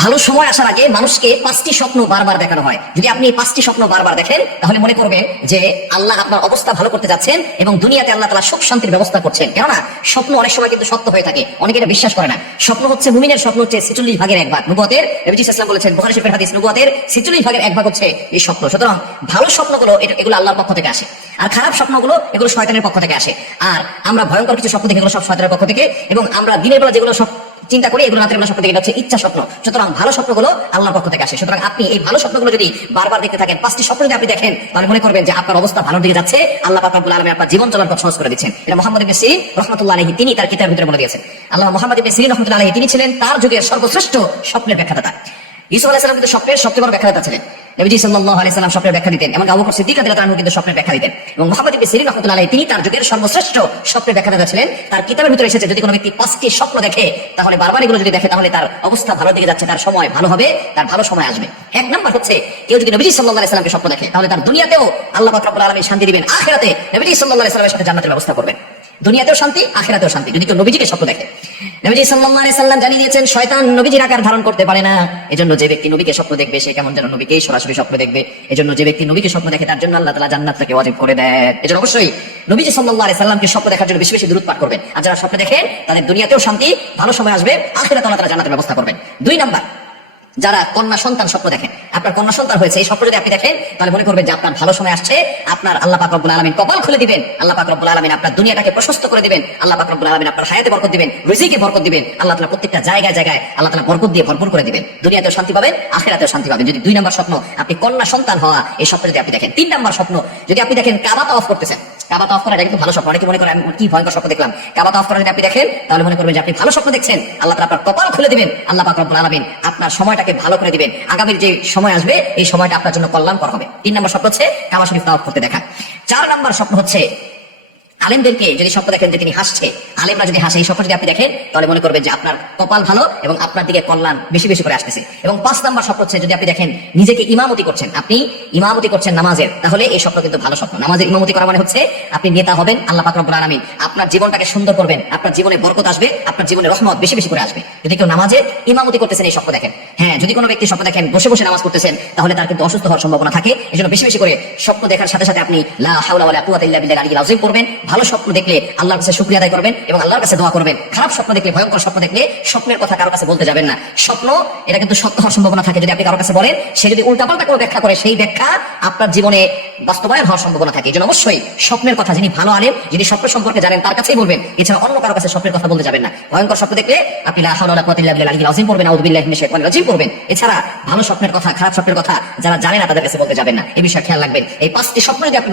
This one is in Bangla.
ভালো সময় আসার আগে মানুষকে 5টি স্বপ্ন বারবার দেখানো হয়। যদি আপনি এই 5টি স্বপ্ন বারবার দেখেন তাহলে মনে করবেন যে আল্লাহ আপনার অবস্থা ভালো করতে যাচ্ছেন এবং দুনিয়াতে আল্লাহ তাআলা সুখ শান্তির ব্যবস্থা করছেন। কেননা স্বপ্ন অনেক সময় কিন্তু সত্য হয়ে থাকে, অনেকে এটা বিশ্বাস করে না। স্বপ্ন হচ্ছে মুমিনের স্বপ্ন হচ্ছে 46 ভাগের 1 ভাগ। নবুয়তের নবী সাল্লাল্লাহু আলাইহি ওয়াসাল্লাম বলেছেন, বুখারী শরীফের হাদিস, নবুয়তের 46 ভাগের 1 ভাগ হচ্ছে এই স্বপ্ন। সুতরাং ভালো স্বপ্নগুলো এগুলো আল্লাহর পক্ষ থেকে আসে, আর খারাপ স্বপ্নগুলো এগুলো শয়তানের পক্ষ থেকে আসে। আর আমরা ভয়ঙ্কর কিছু স্বপ্ন দেখি, এগুলো সব শয়তানের পক্ষ থেকে, এবং আমরা দিনের বেলা যেগুলো সব চিন্তা করি এগুলো রাতের বেলা স্বপ্ন দেখি, এটা হচ্ছে ইচ্ছা স্বপ্ন। সুতরাং ভালো স্বপ্নগুলো আল্লাহর পক্ষ থেকে আসে। সুতরাং আপনি এই ভালো স্বপ্নগুলো যদি বারবার দেখতে থাকেন, 5টি স্বপ্ন যদি আপনি দেখেন, তাহলে মনে করবেন যে আপনার অবস্থা ভালোর দিকে যাচ্ছে, আল্লাহ পাক রব্বুল আলামিন আপনার জীবন চলার পথ সহজ করে দিচ্ছেন। এটা মুহাম্মদ ইবনে সিরিন রাহমাতুল্লাহি আলাইহি তিনি তার কিতাবের ভিতরে বলে দিয়েছেন। আল্লাহ মুহাম্মদ ইবনে সিরিন রাহমাতুল্লাহি আলাইহি তিনি ছিলেন তার যুগের সর্বশ্রেষ্ঠ স্বপ্নের ব্যাখ্যাদাতা। ইউসুফ আলাইহিস সালাম কিন্তু স্বপ্নের সবচেয়ে বড় ব্যাখ্যাদাতা ছিলেন। নবীজি সাল্লাল্লাহু আলাইহি সাল্লাম স্বপ্নের ব্যাখ্যা দিতেন, এবং আবু বকর সিদ্দিক রাদিয়াল্লাহু আনহু কিন্তু স্বপ্নের ব্যাখ্যা দিতেন। এবং মুহাম্মদ ইবনে সিরিন রাহমাতুল্লাহি আলাইহি তিনি তার যুগের সর্বশ্রেষ্ঠ স্বপ্নের ব্যাখ্যাদাতা ছিলেন। তার কিতাবের ভিতরে এসেছে যদি কোনো ব্যক্তি 5টি স্বপ্ন দেখে, তাহলে বারবার এগুলো যদি দেখে, তাহলে তার অবস্থা ভালো দিকে যাচ্ছে, তার সময় ভালো হবে, তার ভালো সময় আসবে। 1 নাম্বার হচ্ছে, কেউ যদি নবীজি সাল্লাল্লাহু আলাইহি সাল্লামকে স্বপ্ন দেখে, তাহলে তার দুনিয়াতেও আল্লাহ পাক রব্বুল আলামিন শান্তি দিবেন, আখিরাতে নবীজি সাল্লাল্লাহু আলাইহি সাল্লামের সাথে জান্নাতের ব্যবস্থা করবেন। দুনিয়াতেও শান্তি, আখিরাতেও শান্তি, যদি কেউ নবীজিকে স্বপ্ন দেখে। নবীজি সাল্লাল্লাহু আলাইহি সাল্লাম জানিয়ে দিয়েছেন, শয়তান নবীজির আকার ধারণ করতে পারে না। এজন্য যে ব্যক্তি নবীকে স্বপ্ন দেখবে, সে কেমন যেন নবীকেই সরাসরি স্বপ্ন দেখবে। এজন্য যে ব্যক্তি নবীকে স্বপ্ন দেখে, তার জন্য আল্লাহ তাআলা জান্নাতকে ওয়াজিব করে দেন। এজন্য অবশ্যই নবীজি সাল্লাল্লাহু আলাইহি সাল্লামকে স্বপ্ন দেখার জন্য বেশি বেশি দুরূদ পাঠ করবেন। আর যারা স্বপ্ন দেখেন তাদের দুনিয়াতেও শান্তি, ভালো সময় আসবে, আখিরাতে আল্লাহ তাআলা জান্নাতের ব্যবস্থা করবেন। 2 নাম্বার, যারা কন্যা সন্তান স্বপ্ন দেখেন, আপনার কন্যা সন্তান হয়েছে, এই স্বপ্ন যদি আপনি দেখেন, তাহলে মনে করবেন যে আপনার ভালো সময় আসছে, আপনার আল্লাহ পাক রব্বুল আলামিন কপাল খুলে দিবেন, আল্লাহ পাক রব্বুল আলামিন আপনার দুনিয়াটাকে প্রশস্ত করে দিবেন, আল্লাহ পাক রব্বুল আলামিন আপনার হায়াতে বরকত দিবেন, রিজিকে বরকত দিবেন, আল্লাহ তাআলা প্রত্যেকটা জায়গায় জায়গায় আল্লাহ তাআলা বরকত দিয়ে ভরপুর করে দিবেন। দুনিয়াতেও শান্তি পাবেন, আখিরাতেও শান্তি পাবেন, যদি 2 নাম্বার স্বপ্ন আপনি কন্যা সন্তান হওয়া এই স্বপ্ন যদি আপনি দেখেন। 3 নাম্বার স্বপ্ন, যদি আপনি দেখেন কাবা তাওয়াফ করতেছেন, কাবা তাওয়াফ করা এটা কিন্তু ভালো স্বপ্ন। অনেকে মনে করে আমি কি ভয়ঙ্কর স্বপ্ন দেখলাম। কাবা তাওয়াফ করা যদি আপনি দেখেন, তাহলে মনে করবেন যে আপনি ভালো স্বপ্ন দেখছেন, আল্লাহ তাআলা আপনার কপাল খুলে দিবেন, আল্লাহ পাক রব্বুল আলামিন আপনার সময়টাকে ভালো করে দিবেন, আগামীর যে সময় আসবে এই সময়টা আপনার জন্য কল্যাণকর হবে। 3 নাম্বার স্বপ্ন হচ্ছে কাবা শরীফ তাওয়াফ করতে দেখা। 4 নাম্বার স্বপ্ন হচ্ছে, আলেমদেরকে যদি স্বপ্ন দেখেন যে তিনি হাসছে, আলেমরা যদি হাসে, এই স্বপ্ন যদি আপনি দেখেন, তাহলে মনে করবেন যে আপনার কপাল ভালো এবং আপনার দিকে কল্যাণ বেশি বেশি করে আসতেছে। এবং 5 নাম্বার স্বপ্ন হচ্ছে, যদি আপনি দেখেন নিজেকে ইমামতি করছেন, আপনি ইমামতি করছেন নামাজের, তাহলে এই স্বপ্ন কিন্তু ভালো স্বপ্ন। নামাজের ইমামতি করা মানে হচ্ছে আপনি নেতা হবেন, আল্লাহ পাক রব্বুল আলামিন আপনার জীবনটাকে সুন্দর করবেন, আপনার জীবনে বরকত আসবে, আপনার জীবনে রহমত বেশি বেশি করে আসবে যদি কেউ নামাজে ইমামতি করতেছেন এই স্বপ্ন দেখেন। হ্যাঁ, যদি কোনো ব্যক্তি স্বপ্ন দেখেন বসে বসে নামাজ করতেছেন, তাহলে তার কিন্তু অসুস্থ হওয়ার সম্ভাবনা থাকে। এজন্য বেশি বেশি করে স্বপ্ন দেখার সাথে সাথে আপনি লা হাওলা ওয়ালা কুওয়াতা ইল্লা বিল্লাহিল আলিয়্যিল আযীম পড়বেন। ভালো স্বপ্ন দেখলে আল্লাহর কাছে শুকরিয়া আদায় করবেন এবং আল্লাহর কাছে দোয়া করবেন। খারাপ স্বপ্ন দেখলে, ভয়ঙ্কর স্বপ্ন দেখলে স্বপ্নের কথা কারো কাছে বলতে যাবেন না। স্বপ্ন এটা কিন্তু সত্য হওয়ার সম্ভাবনা থাকে, যদি আপনি কারো কাছে বলেন, সে যদি উল্টাপাল্টা কোনো ব্যাখ্যা করে, সেই ব্যাখ্যা আপনার জীবনে বাস্তবায়ন হওয়ার সম্ভাবনা থাকে। এজন্য অবশ্যই স্বপ্নের কথা যিনি ভালো আলেম, যিনি স্বপ্ন সম্পর্কে জানেন, তার কাছেই বলবেন, এছাড়া অন্য কারো কাছে স্বপ্নের কথা বলতে যাবেন না। ভয়ঙ্কর স্বপ্ন দেখলে আপনি লা হাওলা ওয়ালা কুওয়াতা ইল্লা বিল্লাহিল আলিয়্যিল আযীম পড়বেন, আউযু বিল্লাহি মিনাশ শাইতানির রাজীম পড়বেন। এছাড়া ভালো স্বপ্নের কথা, খারাপ স্বপ্নের কথা যারা জানে না তাদের কাছে বলতে যাবেন না। এই বিষয়ে খেয়াল রাখবেন। এই 5টি স্বপ্ন যদি আপনি